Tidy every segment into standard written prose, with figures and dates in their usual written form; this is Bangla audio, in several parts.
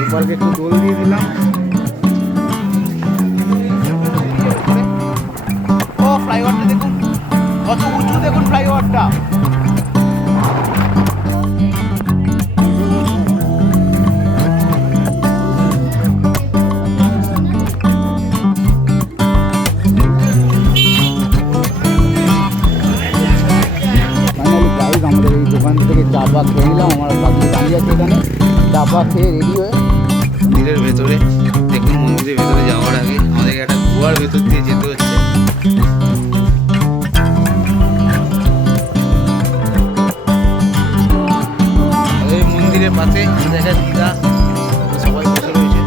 গোপালকে একটু দোল দিয়ে দিলাম। ও ফ্লাইওভারটা দেখুন কত উঁচু, দেখুন ফ্লাইওভারটা। আমাদের এই দোকান থেকে চা পা খেয়ে নিলাম। আমার বাকি দাঁড়িয়ে আছে এখানে, চা পা খেয়ে রেডি হয়ে মন্দিরের ভেতরে। দেখুন মন্দিরের ভেতরে যাওয়ার আগে আমাদেরকে একটা গুহার ভেতর দিয়ে যেতে হচ্ছে। এই মন্দিরের পাশে আমাদের একটা দিদা সবাই বসে রয়েছে।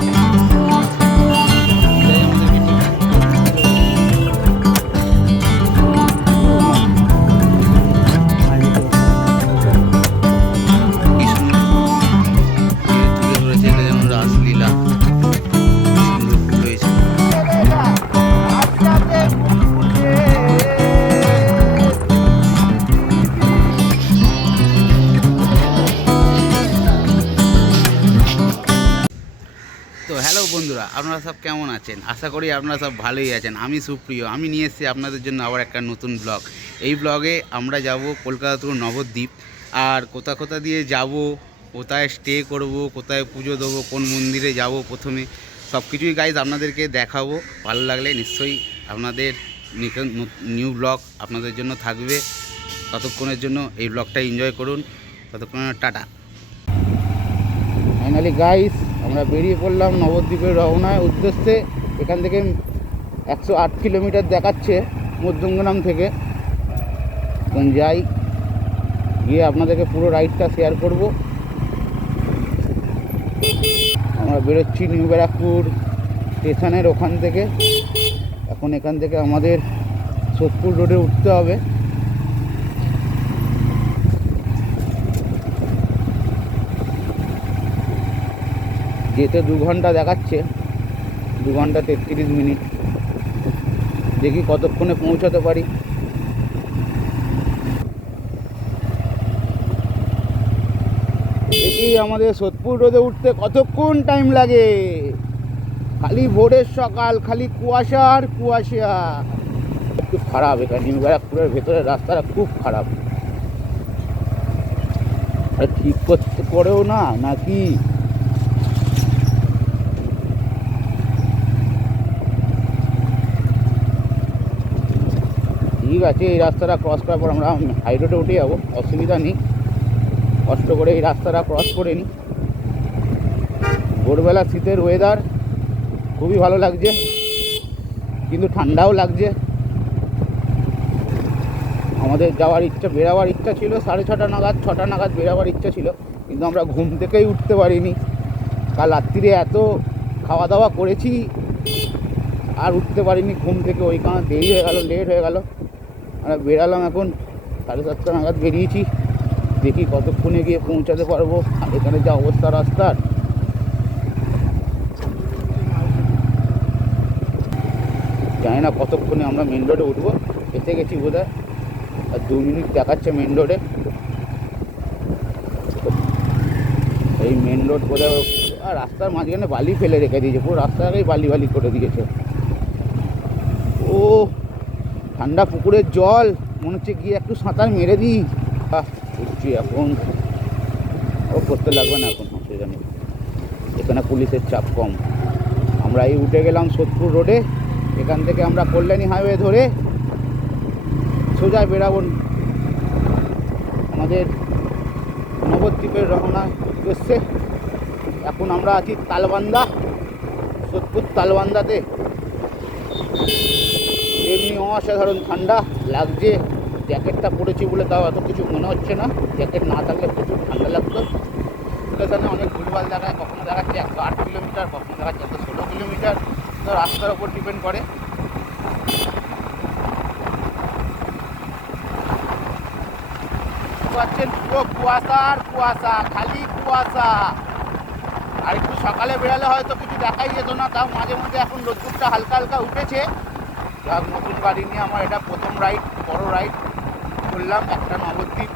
তো হ্যালো বন্ধুরা, আপনারা সব কেমন আছেন? আশা করি আপনারা সব ভালোই আছেন। আমি সুপ্রিয়, আমি নিয়ে এসেছি আপনাদের জন্য আবার একটা নতুন ব্লগ। এই ব্লগে আমরা যাব কলকাতা টু নবদ্বীপ। আর কোথা দিয়ে যাব, কোথায় স্টে করব, কোথায় পুজো দেবো, কোন মন্দিরে যাব প্রথমে, সব কিছুই গাইজ আপনাদেরকে দেখাবো। ভালো লাগলে নিশ্চয়ই আপনাদের নিউ ব্লগ আপনাদের জন্য থাকবে। ততক্ষণের জন্য এই ব্লগটা এনজয় করুন। ততক্ষণের টাটা। ফাইনালি গাইস আমরা বেরিয়ে পড়লাম নবদ্বীপের রওনার উদ্দেশ্যে। এখান থেকে 108 কিলোমিটার দেখাচ্ছে মধ্যমগ্রাম থেকে। এখন যাই, গিয়ে আপনাদেরকে পুরো রাইডটা শেয়ার করব। আমরা বেরোচ্ছি নিউ ব্যারাকপুর স্টেশনের ওখান থেকে। এখন এখান থেকে আমাদের সোদপুর রোডে উঠতে হবে। যেতে 2 ঘন্টা দেখাচ্ছে, 2 ঘন্টা 33 মিনিট। দেখি কতক্ষণে পৌঁছাতে পারি। দেখি আমাদের সোদপুর রোডে উঠতে কতক্ষণ টাইম লাগে। খালি ভোরের সকাল, খালি কুয়াশা আর কুয়াশা। একটু খারাপ এটা, নিউ ব্যারাকপুরের ভেতরের রাস্তাটা খুব খারাপ। আর ঠিক করতে করেও না নাকি। ঠিক আছে, এই রাস্তাটা ক্রস করার পর আমরা হাই রোডে উঠে যাবো, অসুবিধা নেই। কষ্ট করে এই রাস্তাটা ক্রস করে নিই। ভোরবেলা শীতের ওয়েদার খুবই ভালো লাগছে, কিন্তু ঠান্ডাও লাগছে। আমাদের বেরাবার ইচ্ছা ছিল 6:30 নাগাদ, 6টা নাগাদ বেরাবার ইচ্ছা ছিল, কিন্তু আমরা ঘুম থেকেই উঠতে পারিনি। কাল রাত্রিরে এত খাওয়া দাওয়া করেছি আর উঠতে পারিনি ঘুম থেকে। ওই কারণে দেরি হয়ে গেল, লেট হয়ে গেল। আমরা বেরালাম এখন 7:30 নাগাদ বেরিয়েছি। দেখি কতক্ষণে গিয়ে পৌঁছাতে পারবো। আর এখানে যা অবস্থা রাস্তার, জানি না কতক্ষণে আমরা মেন রোডে উঠবো। এসে গেছি বোধ হয়, আর 2 মিনিট দেখাচ্ছে মেন রোডে। এই মেন রোড বোধহয়। আর রাস্তার মাঝখানে বালি ফেলে রেখে দিয়েছে, পুরো রাস্তাটাকেই বালি বালি করে দিয়েছে। ও ঠান্ডা পুকুরের জল, মনে হচ্ছে গিয়ে একটু সাঁতার মেরে দিই। উঠছি এখন, ও করতে লাগবে না এখন, অসুবিধা নেই। এখানে পুলিশের চাপ কম। আমরা এই উঠে গেলাম সোদপুর রোডে। এখান থেকে আমরা কল্যাণী হাইওয়ে ধরে সোজা বেরাবো আমাদের নবদ্বীপের রওনা উদ্দেশ্যে। এখন আমরা আছি তালবান্দা, সোদপুর তালবান্দাতে। এমনি অসাধারণ ঠান্ডা লাগছে। জ্যাকেটটা পরেছি বলে তাও এত কিছু মনে হচ্ছে না। জ্যাকেট না থাকলে প্রচুর ঠান্ডা লাগতো। স্টেশনে অনেক ভুলভাল দেখায়, কখনো দেখাচ্ছে 108 কিলোমিটার, কখনো দেখাচ্ছে 116 কিলোমিটার। তো রাস্তার ওপর ডিপেন্ড করে। পাচ্ছেন পুরো কুয়াশা আর কুয়াশা, খালি কুয়াশা। আর একটু সকালে বেরালে হয়তো কিছু দেখাই যেত না, তাও মাঝে মধ্যে এখন রোদ্দুরটা হালকা হালকা উঠেছে। যাক, নতুন গাড়ি নিয়ে আমার এটা প্রথম রাইড, বড় রাইড করলাম একটা নবদ্বীপ।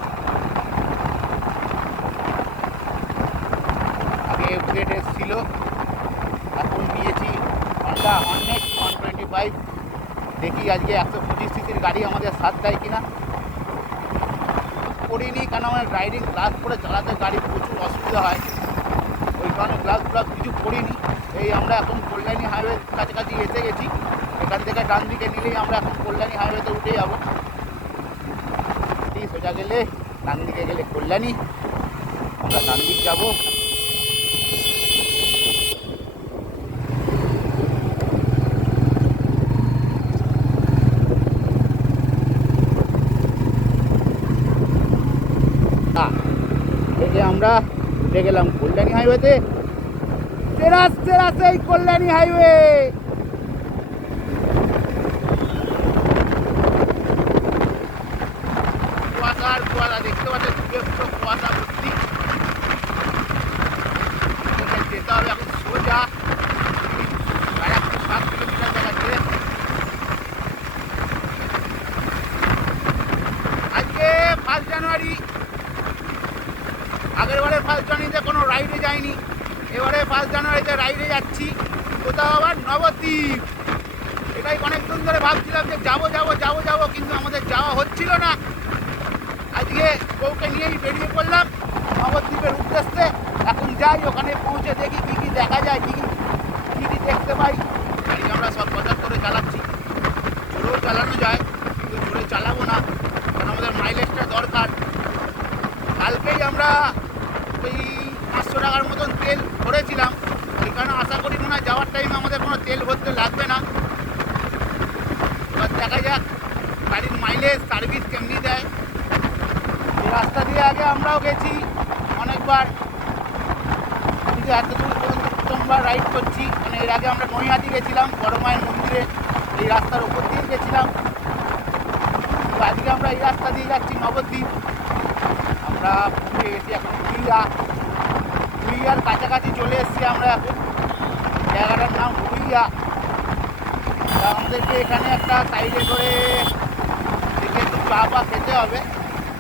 ছিল, এখন নিয়েছি হন্ডা হর্নেট 125। দেখি আজকে 125 সিসির গাড়ি আমাদের সাথ দেয় কিনা। করিনি, কেন আমার রাইডিং গ্লাস পরে চালাতে গাড়ি প্রচুর অসুবিধা হয়, ওই কারণে গ্লাস কিছু করিনি। এই আমরা এখন কল্যাণী হাইওয়ে কাছাকাছি এসে গেছি। এখান থেকে ডান দিকে নিলেই আমরা এখন কল্যাণী হাইওয়েতে উঠে যাবো। সোজা গেলে ডান দিকে গেলে কল্যাণী, আমরা ডান দিক যাবো। আমরা উঠে গেলাম কল্যাণী হাইওয়েতে। সেই কল্যাণী হাইওয়ে। কুয়াশা দেখতে পাচ্ছেন, পুরো কুয়াশা ভর্তি। যেতে হবে এখন সোজা 7 কিলোমিটার দেখাচ্ছে। আজকে 1 জানুয়ারি। আগের বারে 1 জানুয়ারিতে কোনো রাইডে যাইনি, এবারে 1 জানুয়ারিতে রাইডে যাচ্ছি। কোথাও আবার নবদ্বীপ। এটাই অনেকদিন ধরে ভাবছিলাম যে যাবো, কিন্তু আমাদের যাওয়া হচ্ছিল না। আজকে বউকে নিয়েই বেরিয়ে পড়লাম নবদ্বীপের উদ্দেশ্যে। এখন যাই, ওখানে পৌঁছে দেখি কী কী দেখা যায়, কী দেখতে পাই। গাড়ি আমরা সব কথা করে চালাচ্ছি, জোরেও চালানো যায়, কিন্তু জোরে চালাবো না, কারণ আমাদের মাইলেজটা দরকার। কালকেই আমরা ওই 500 টাকার মতন তেল ভরেছিলাম, ওই কারণে আশা করি মনে হয় যাওয়ার টাইমে আমাদের কোনো তেল ভরতে লাগবে না। এবার দেখা যাক গাড়ির মাইলেজ সার্ভিস কেমনি দেয়। এই রাস্তা দিয়ে আগে আমরাও গেছি অনেকবার, কিন্তু এত দূর পর্যন্ত প্রথমবার রাইড করছি। মানে এর আগে আমরা নৈহাটি গেছিলাম বড় মায়ের মন্দিরে, এই রাস্তার ওপর দিয়ে গেছিলাম। আজকে আমরা এই রাস্তা দিয়ে যাচ্ছি নবদ্বীপ। আমরা পুরো এসে এখন রুইয়ার কাছাকাছি চলে এসেছি আমরা এখন। জায়গাটার নাম রুইয়া। আমাদেরকে এখানে একটা সাইডে করে দেখে একটু চা বা খেতে হবে,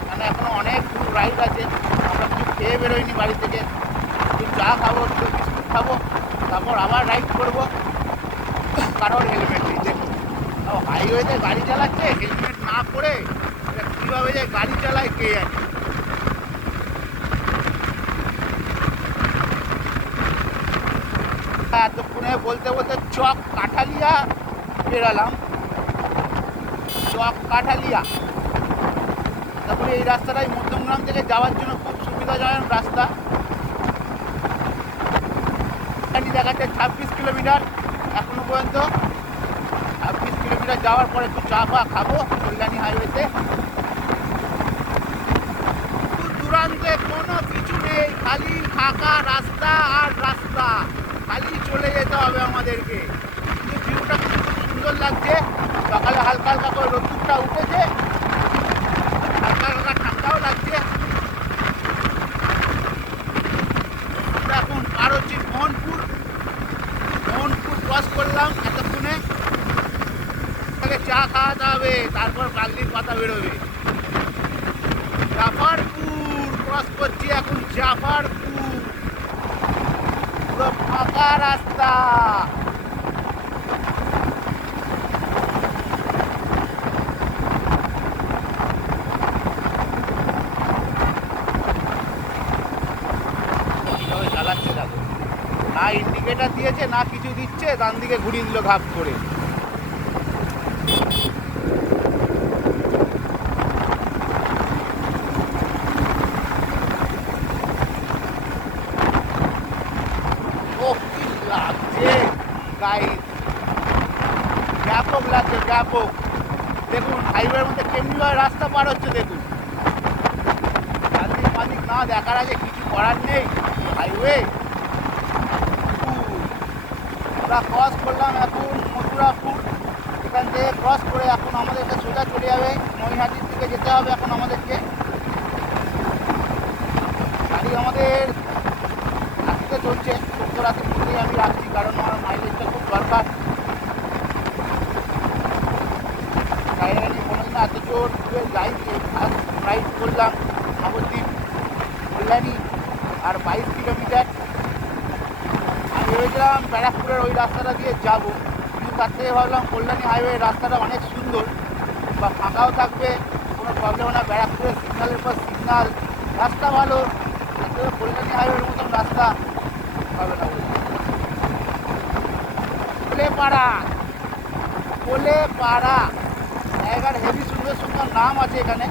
কারণ এখনও অনেক দূর রাইড আছে। আমরা কিছু খেয়ে বেরোয়নি বাড়ি থেকে, একটু চা খাবো, একটু বিস্কুট খাবো, তারপর আবার রাইড করবো। কারোর হেলমেট নেই, দেখুন হাইওয়েতে গাড়ি চালাচ্ছে হেলমেট না করে, কীভাবে যে গাড়ি চালায় কে জানে। এতক্ষণে বলতে চক কাঠালিয়া বেরালাম, চক কাঠালিয়া। তারপরে এই রাস্তাটাই মধ্যমগ্রাম থেকে যাওয়ার জন্য খুব সুবিধাজনক রাস্তা। দেখাচ্ছে 26 কিলোমিটার এখনো পর্যন্ত। 26 কিলোমিটার যাওয়ার পরে একটু চা খাবো কল্যাণী হাইওয়েতে। দূরান্তে কোনো কিছু নেই, খালি ফাঁকা রাস্তা আর রাস্তা, খালি চলে যেতে হবে আমাদেরকে। কিন্তু ভিউটা খুব সুন্দর লাগছে। সকালে হালকা হালকা করে রোদ্দুরটা উঠেছে, হালকা হালকা ঠান্ডাও লাগছে। আমরা এখন পার হচ্ছি মোহনপুর ক্রস করলাম এতক্ষণে। চা খাওয়াতে হবে, তারপর বাগলির পাতা বেরোবে। জাফরপুর ক্রস করছি এখন, জাফরপুর পুরো ফাঁকা রাস্তা। চালাচ্ছে দেখো, না ইন্ডিকেটার দিয়েছে না কিছু দিচ্ছে, ডান দিকে ঘুরিয়ে দিল ঘাপ করে। ব্যাপক লাগছে, ব্যাপক। দেখুন হাইওয়ের মধ্যে কেমনিভাবে রাস্তা পার হচ্ছে, দেখুন মালিক না দেখার আগে কিছু করার নেই। হাইওয়ে আমরা ক্রস করলাম এখন মথুরাপুর। এখান থেকে ক্রস করে এখন আমাদেরকে সোজা চলে যাবে নৈহাটির দিকে যেতে হবে। এখন আমাদেরকে গাড়ি আমাদের রাখতে চলছে, 14 রাতের মধ্যেই আমি রাখছি, কারণ আমার মাইলেজটা খুব দরকার। কোনোদিন এত জোর যাই রাইড করলাম নবদ্বীপ কল্যাণী, আর 22 কিলোমিটার। ভেবেছিলাম ব্যারাকপুরের ওই রাস্তাটা দিয়ে যাব, কিন্তু তার থেকে ভাবলাম কল্যাণী হাইওয়ে রাস্তাটা অনেক সুন্দর বা ফাঁকাও থাকবে, কোনো প্রবলেম না, ব্যারাকপুরের সিগন্যালের পর সিগন্যাল, রাস্তা ভালো, কল্যাণী হাইওয়ের মতন রাস্তা হবে না। কোলেপাড়া, কোলেপাড়া জায়গার হেভি সুন্দর সুন্দর নাম আছে এখানে।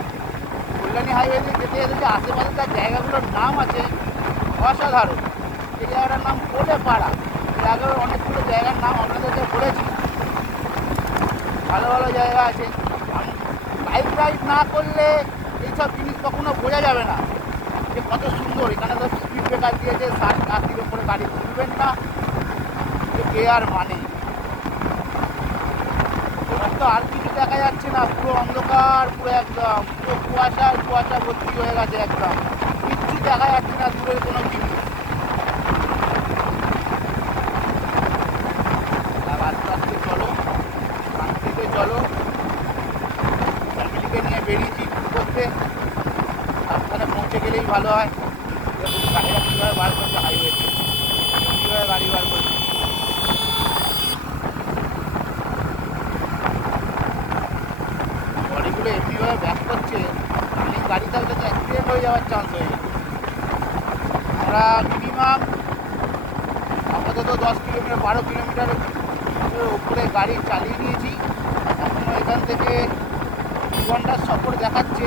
কল্যাণী হাইওয়েতে যেতে যেতে যে আশেপাশে তার জায়গাগুলোর নাম আছে অসাধারণ। এই জায়গাটার নাম কোলেপাড়া। এর আগেও অনেকগুলো জায়গার নাম আপনাদেরকে বলেছি, ভালো ভালো জায়গা আছে। বাইক রাইড না করলে এইসব জিনিস কখনো বোঝা যাবে না যে কত সুন্দর। এখানে তো স্পিড ব্রেকার দিয়েছে, 60-80-র উপরে গাড়ি তুলবেন না, যে কে আর মানে। এবার তো আর কিছু দেখা যাচ্ছে না, পুরো অন্ধকার, পুরো একদম পুরো কুয়াশা ভর্তি হয়ে গেছে, একদম কিচ্ছু দেখা যাচ্ছে না দূরের কোনো জিনিস। আস্তে আস্তে চলো, শান্তিতে চলো। ফ্যামিলিকে নিয়ে বেরিয়েছি করতে, সাবধানে পৌঁছে গেলেই ভালো হয়। দেখুন গাড়িটা কীভাবে বার করছে, হাইওয়েতে কীভাবে গাড়ি বার করছে। গাড়িগুলো এমনিভাবে ব্যাক করছে, অনেক গাড়ি থাকলে তো অ্যাক্সিডেন্ট হয়ে যাওয়ার চান্স হয়ে যায়। আমরা মিনিমাম আপাতত 10 কিলোমিটার 12 কিলোমিটার উপরে গাড়ি চালিয়ে নিয়েছি। এখনও এখান থেকে 2 ঘন্টার সফর দেখাচ্ছে।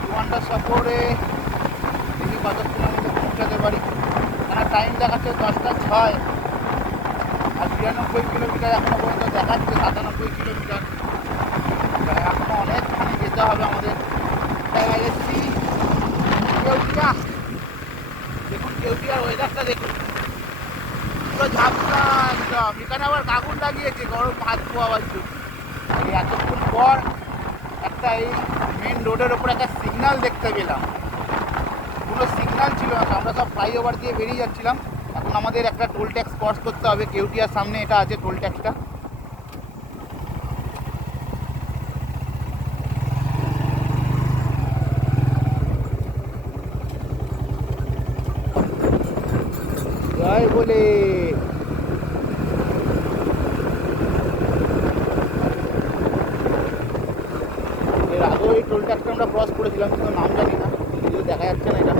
2 ঘন্টার সফরে দেখি কতক্ষণের মধ্যে পৌঁছাতে পারি। এখানে টাইম দেখাচ্ছে 10টা 6, আর 92 কিলোমিটার এখনও পর্যন্ত দেখাচ্ছে, 97 কিলোমিটার। এখনও অনেকখানি যেতে হবে আমাদের। এসছি কেউটিয়া, দেখুন কেউটিয়ার ওয়েদারটা দেখুন, পুরো ঝাপসা একদম। এখানে আবার আগুন লাগিয়েছে গরম হাত পোয়াবার জন্য। এতক্ষণ পর একটা এই মেন রোডের ওপর একটা সিগন্যাল দেখতে পেলাম, কোনো সিগন্যাল ছিল না। আমরা সব ফ্লাইওভার দিয়ে বেরিয়ে যাচ্ছিলাম। এখন আমাদের একটা টোল ট্যাক্স ক্রস করতে হবে, কেউটিয়ার সামনে এটা আছে টোল ট্যাক্সটা। জয় বলে। এর আগেও এই টোল ট্যাক্সটা আমরা ক্রস করেছিলাম, কিন্তু নাম জানি না, যদিও দেখা যাচ্ছে না এটা।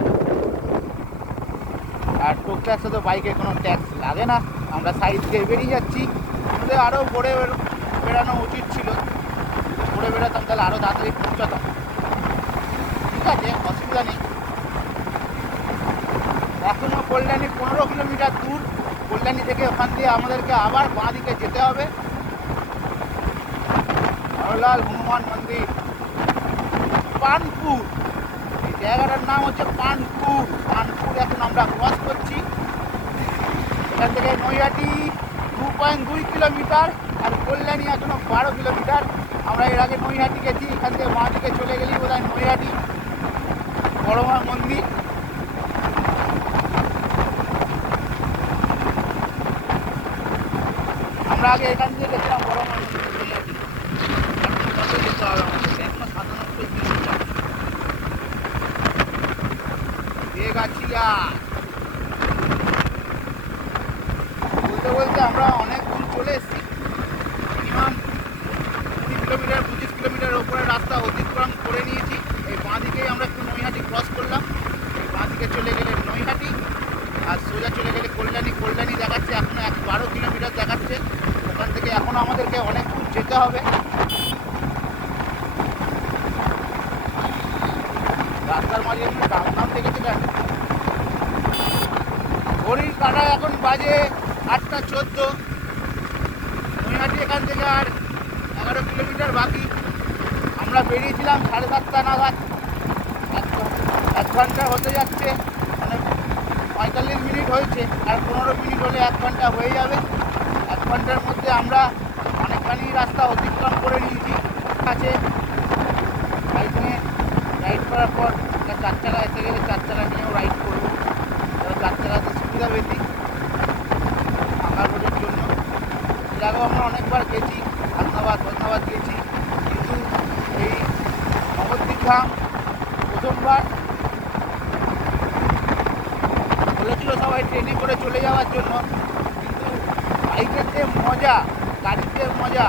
আর টোল ট্যাক্সে তো বাইকে কোনো ট্যাক্স লাগে না। আমরা সাইড দিয়ে বেরিয়ে যাচ্ছি, আমাদের আরও ঘুরে বেড়ানো উচিত ছিল, ঘুরে বেড়াতাম তাহলে আরও তাড়াতাড়ি পৌঁছাতাম। ঠিক আছে, অসুবিধা নেই। এখনও কল্যাণী 15 কিলোমিটার দূর। কল্যাণী থেকে ওখান দিয়ে আমাদেরকে আবার বাঁ দিকে যেতে হবে, হরলাল হনুমান মন্দির, পানপুর। এই জায়গাটার নাম হচ্ছে পানপুর। পানপুর এখন আমরা ক্রস করছি। এখান থেকে নৈহাটি 2.2 কিলোমিটার, আর কল্যাণী এখনও 12 কিলোমিটার। আমরা এর আগে নৈহাটি গেছি, এখান থেকে বাঁ দিকে চলে গেলেই বোধহয় নৈহাটি বড়মা মন্দির। আমরা আগে এখান থেকে গেছিলাম বড়মা মন্দির, নৈহাটি। কত যেতে হবে আমাদের, এখনো 97 কিলোমিটার। বেগাছিয়া বলতে বলতে আমরা অনেক দূর চলে এসেছি। মিনিমাম 20 কিলোমিটার 25 কিলোমিটার ওপরে রাস্তা অতিক্রম করে নিয়েছি। এই বাঁ দিকেই আমরা একটু নৈহাটি ক্রস করলাম। এই বাঁ দিকে চলে গেলে নৈহাটি, আর সোজা চলে গেলে কল্যাণী। কল্যাণী দেখাচ্ছে এখনও 12 কিলোমিটার দেখাচ্ছে। ওখান থেকে এখনও আমাদেরকে অনেক দূর যেতে হবে। রাস্তার মাঝে এমনি নাম দেখেছি কেন? ঘড়ির কাঁটায় এখন বাজে 8টা 14। নৈহাটি এখান থেকে আর 11 কিলোমিটার বাকি। আমরা বেরিয়েছিলাম 7:30 নাগাদ, 1 ঘন্টা হতে যাচ্ছে, মানে 45 মিনিট হয়েছে। আর 15 মিনিট হলে 1 ঘন্টা হয়ে যাবে। 1 ঘন্টার মধ্যে আমরা অনেকখানি রাস্তা অতিক্রম করে নিয়েছি। আছে বাইক নিয়ে রাইড করার পর 4 চাকা এসে গেলে 4 চাকা নিয়েও রাইড করবো। 4 চাকাতে সুবিধা বেশি ফাঁকা রোডের জন্য। এর আগেও আমরা অনেকবার গেছি, ধন্যবাদ গেছি, কিন্তু এই নবদ্বীপ ধাম প্রথমবার। বলেছিল সবাই হয় ট্রেনে করে চলে যাওয়ার জন্য, কিন্তু বাইকের যে মজা, গাড়ির যে মজা,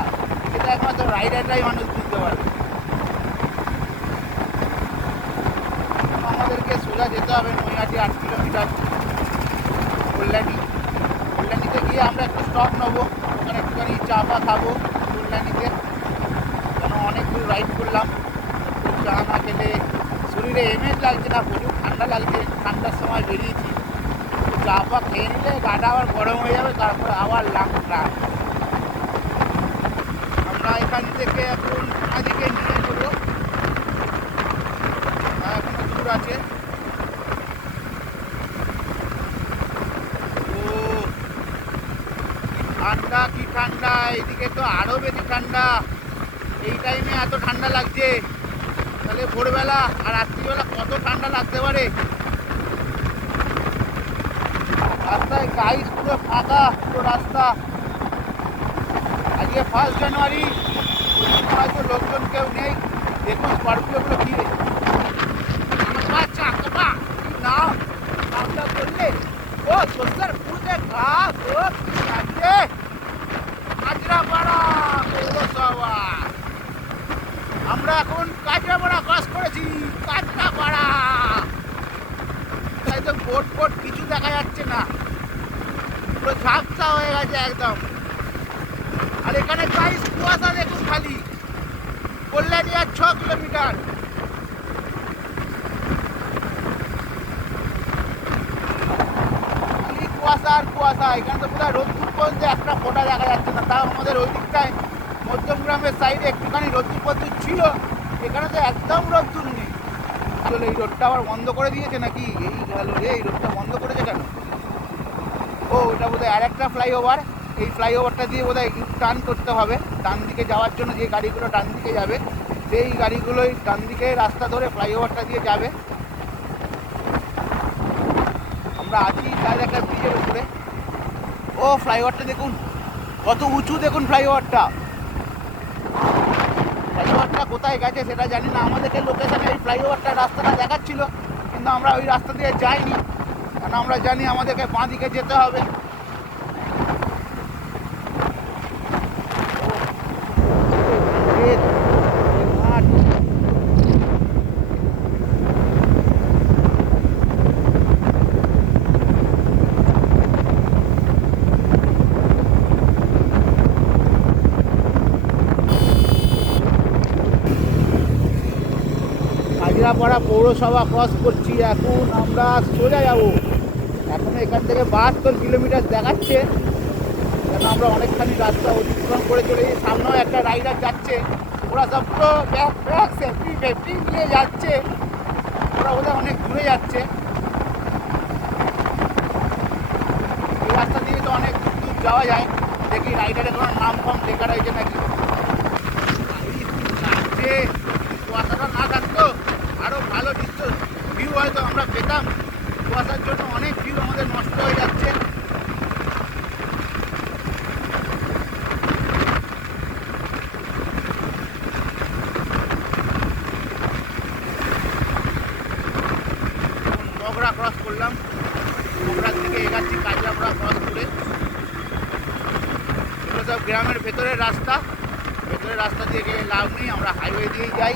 সেটা একমাত্র রাইডাররাই মানুষ বুঝতে পারবে। আমাদেরকে সোজা যেতে হবে নৈহাটি 8 কিলোমিটার কল্যাণীতে গিয়ে আমরা একটু স্টপ নেবো, ওখানে একটুখানি চা পা খাবো কল্যাণীতে, কেন অনেক দূর রাইড করলাম। চা না খেলে শরীরে এমএজ লাগছে না, প্রচুর ঠান্ডা লাগছে, ঠান্ডার সময় বেরিয়েছি। চা পা খেয়ে নিলে গাটা আবার গরম হয়ে যাবে, তারপরে আবার লাগটা। আমরা এখান থেকে এখন দিকে নিয়ে নেবো, এখনো দূর আছে। ঠান্ডা কি ঠান্ডা, এইদিকে তো আরো বেশি ঠান্ডা। এই টাইমে এত ঠান্ডা লাগছে, তাহলে ভোরবেলা আর রাত্রিবেলা কত ঠান্ডা লাগতে পারে। রাস্তায় গাইস পুরো ফাঁকা, পুরো রাস্তা। আজকে 1 জানুয়ারি, হয়তো লোকজন কেউ নেই। দেখুন স্করপিওগুলো কি নাম নামটা করলে, ও সরকার পুজো ঘাস, ও কি লাগছে। কাঁচরাপাড়া পৌরসভা, আমরা এখন কাঁচরাপাড়া ক্রস করেছি। কাঁচরাপাড়া, তাই তো বোট ফোট কিছু দেখা যাচ্ছে না, পুরো ঝাপসা হয়ে গেছে একদম। আর এখানে গাইস কুয়াশা দেখুন খালি, কল্যাণী আর 6 কিলোমিটার। কুয়াশা আর কুয়াশা, এখানে তো পুরো রোদ্দুর পর্যন্ত একটা ফোঁটা দেখা যাচ্ছে না। তাও আমাদের ওই দিকটায় মধ্যমগ্রামের সাইডে একটুখানি রোদ্দুর পদ্দুর ছিল, এখানে তো একদম রোদ্দুর নেই। আসলে এই রোডটা আবার বন্ধ করে দিয়েছে নাকি? এই গেল রে, এই রোডটা বন্ধ করেছে কেন? ও ওটা বোধহয় আর একটা ফ্লাইওভার, এই ফ্লাইওভারটা দিয়ে বোধহয় টার্ন করতে হবে। ডান দিকে যাওয়ার জন্য যে গাড়িগুলো ডান দিকে যাবে, সেই গাড়িগুলোই ডান দিকে রাস্তা ধরে ফ্লাইওভারটা দিয়ে যাবে। আমরা আছি তার একটা ব্রিজের উপরে। ও ফ্লাইওভারটা দেখুন কত উঁচু, দেখুন ফ্লাইওভারটা। ফ্লাইওভারটা কোথায় গেছে সেটা জানি না, আমাদেরকে লোকেশানে এই ফ্লাইওভারটা রাস্তাটা দেখাচ্ছিল, কিন্তু আমরা ওই রাস্তা দিয়ে যাইনি, কারণ আমরা জানি আমাদেরকে বাঁ দিকে যেতে হবে। কাঁচরাপাড়া পৌরসভা ক্রস করছি, এখন আমরা সোজা যাবো। এখন এখান থেকে 72 কিলোমিটার দেখাচ্ছে, কেন আমরা অনেকখানি রাস্তা অতিক্রম করে চলে যাই। সামনেও একটা রাইডার যাচ্ছে, ওরা সব পুরো ব্যাগ সেফটি নিয়ে যাচ্ছে, ওরা বোধহয় অনেক দূরে যাচ্ছে। এই রাস্তা দিয়ে তো অনেক দূর যাওয়া যায়। দেখি রাইডারের কোনো নাম ফাম লেখা রয়েছে নাকি। লাগছে, কুয়াশাটা না থাকতো আরও ভালো দৃশ্য ভিউ হয়তো আমরা পেতাম। কুয়াশার জন্য অনেক ভিউ আমাদের নষ্ট হয়ে যাচ্ছে। মগরা ক্রস করলাম, মগরার থেকে এগাচ্ছি কাঁচরাপাড়া ক্রস করে। এগুলো সব গ্রামের ভেতরের রাস্তা, ভেতরের রাস্তা দিয়ে গেলে লাভ নেই, আমরা হাইওয়ে দিয়েই যাই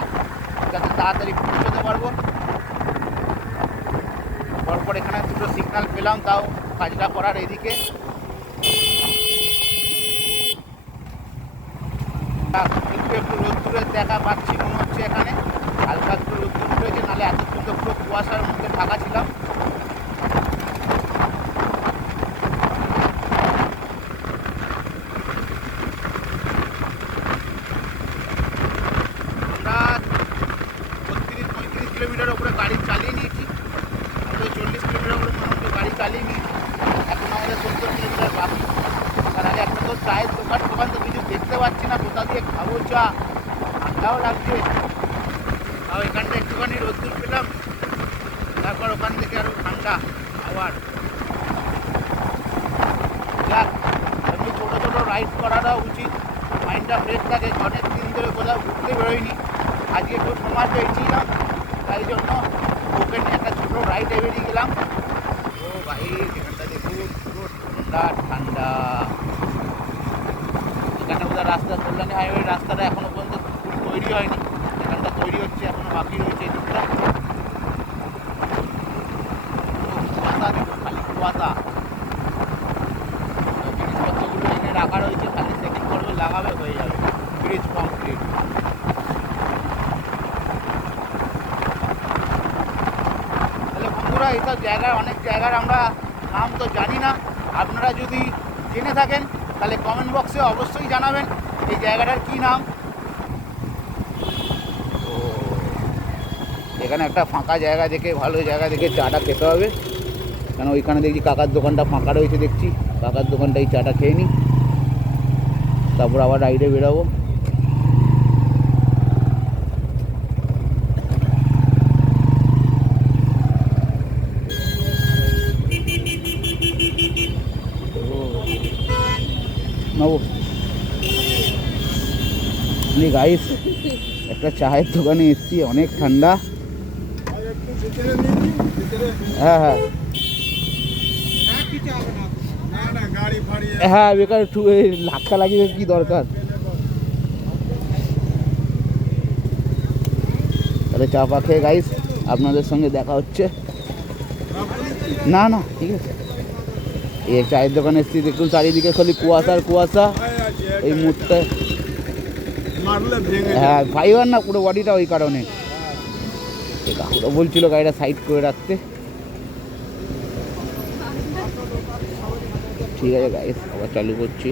যাতে তাড়াতাড়ি পৌঁছতে পারবো। পরপর এখানে দুটো সিগন্যাল পেলাম, তাও কাজটা করার এদিকে। একটু রোদ্দুরের দেখা পাচ্ছি মনে হচ্ছে, এখানে হালকা একটু রোদ্দুর রয়েছে, নাহলে এতক্ষণ তো পুরো কুয়াশার মধ্যে ঢাকা ছিলাম। আমরা 32-35 কিলোমিটার উপরে গাড়ি চালিয়ে নিয়েছি, আমরা 40 কিলোমিটার উপরে মোটামুটি গাড়ি চালিয়ে নিয়েছি। এখন আমাদের 70 কিলোমিটার বাকি। তার আগে এখন তো চায়ের দোকান তো কিছু দেখতে পাচ্ছি না, কোথা দিয়ে খাবো চা, ঠান্ডাও লাগছে। তাও এখানটা একটুখানি রোদ্দুর পেলাম, তারপর ওখান থেকে আরও ঠান্ডা আবার। যাক, এমনি ছোটো ছোটো রাইড করাটা উচিত, মাইন্ডটা ফ্রেশ থাকে। অনেক দিন ধরে কোথাও ঘুরতে বেরোয়নি, আজকে একটু সময় পেয়েছিলাম, তাই জন্য ওকে নিয়ে একটা ছোটো রাইডে বেরিয়ে গেলাম। ও ভাই, এখানটা ঠান্ডা ঠান্ডা। এখানে বোধহয় রাস্তা, কল্যাণী হাইওয়ে রাস্তাটা এখনো পর্যন্ত তৈরি হয়নি, এখানটা তৈরি হচ্ছে, এখনো বাকি রয়েছে এই দিকটা। কুয়াশা দেখুন, খালি কুয়াশা। জিনিসপত্রগুলো এনে রাখা রয়েছে, খালি সেটিং করবে, লাগাবে, হয়ে যাবে, ব্রিজ কমপ্লিট। তাহলে বন্ধুরা, এইসব জায়গার, অনেক জায়গার আমরা নাম তো জানি না, আপনারা যদি জেনে থাকেন তাহলে কমেন্ট বক্সে অবশ্যই জানাবেন এই জায়গাটার কী নাম। তো এখানে একটা ফাঁকা জায়গা দেখে, ভালো জায়গা দেখে চাটা খেতে হবে, কেন ওইখানে দেখছি কাকার দোকানটা ফাঁকা রয়েছে, দেখছি কাকার দোকানটাই চাটা খেয়ে নিই, তারপর আবার রাইডে বেরোবো। নেবো গাইস, একটা চায়ের দোকানে এসছি, অনেক ঠান্ডা। হ্যাঁ হ্যাঁ হ্যাঁ, বেকার একটু ধাক্কা লাগিয়ে কি দরকার। তাহলে চা পা খেয়ে গাইস আপনাদের সঙ্গে দেখা হচ্ছে। না না ঠিক আছে, এই চায়ের দোকানে এসছি, দেখুন চারিদিকে খালি কুয়াশার কুয়াশা এই মুহূর্তে। হ্যাঁ ফাইবার না পুরো বডিটা, ওই কারণে কাকুরা বলছিল গাড়িটা সাইড করে রাখতে। ঠিক আছে গাইস, আবার চালু করছি।